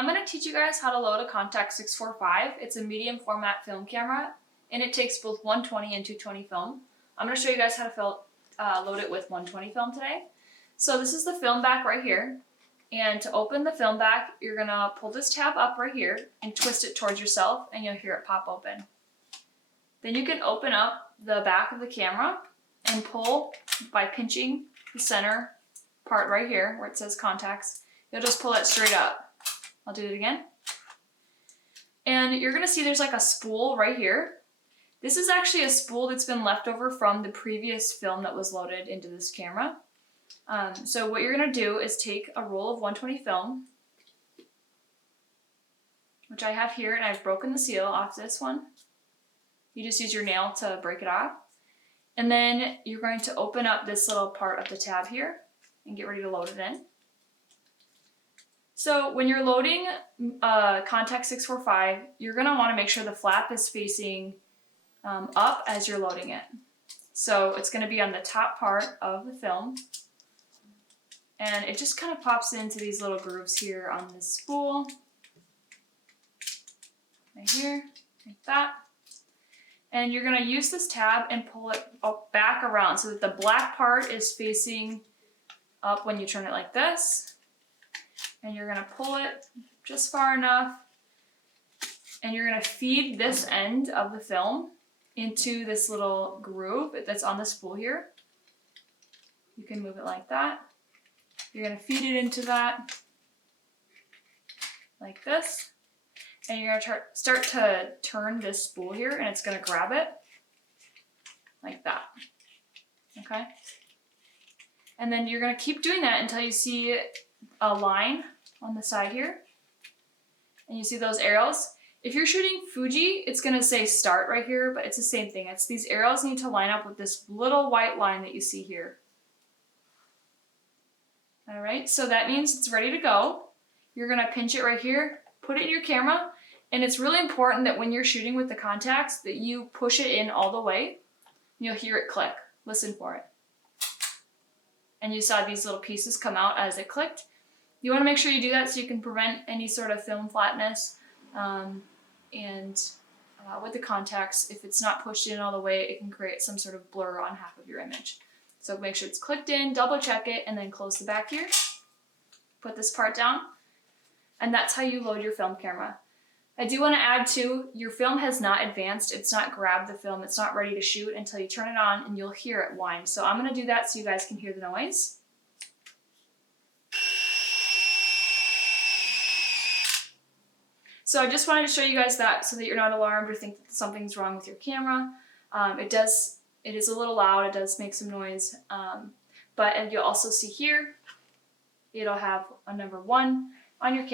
I'm going to teach you guys how to load a Contax 645. It's a medium format film camera, and it takes both 120 and 220 film. I'm going to show you guys how to load it with 120 film today. So this is the film back right here. And to open the film back, you're going to pull this tab up right here and twist it towards yourself, and you'll hear it pop open. Then you can open up the back of the camera and pull by pinching the center part right here where it says Contax. You'll just pull it straight up. I'll do it again. And you're going to see there's like a spool right here. This is actually a spool that's been left over from the previous film that was loaded into this camera. So what you're going to do is take a roll of 120 film, which I have here, and I've broken the seal off this one. You just use your nail to break it off. And then you're going to open up this little part of the tab here and get ready to load it in. So when you're loading Contax 645, you're going to want to make sure the flap is facing up as you're loading it. So it's going to be on the top part of the film. And it just kind of pops into these little grooves here on this spool. Right here, like that. And you're going to use this tab and pull it back around so that the black part is facing up when you turn it like this. And you're going to pull it just far enough. And you're going to feed this end of the film into this little groove that's on the spool here. You can move it like that. You're going to feed it into that like this. And you're going to start to turn this spool here, and it's going to grab it like that. Okay? And then you're going to keep doing that until you see a line on the side here. And you see those arrows. If you're shooting Fuji, it's going to say start right here, but it's the same thing. It's these arrows need to line up with this little white line that you see here. All right, so that means it's ready to go. You're going to pinch it right here, put it in your camera, and it's really important that when you're shooting with the Contax that you push it in all the way. You'll hear it click. Listen for it. And you saw these little pieces come out as it clicked. You want to make sure you do that so you can prevent any sort of film flatness. With the Contax, if it's not pushed in all the way, it can create some sort of blur on half of your image. So make sure it's clicked in, double check it, and then close the back here. Put this part down. And that's how you load your film camera. I do want to add too, your film has not advanced. It's not grabbed the film. It's not ready to shoot until you turn it on, and you'll hear it whine. So I'm going to do that so you guys can hear the noise. So I just wanted to show you guys that so that you're not alarmed or think that something's wrong with your camera. It is a little loud. It does make some noise. And you'll also see here, it'll have a number 1 on your camera.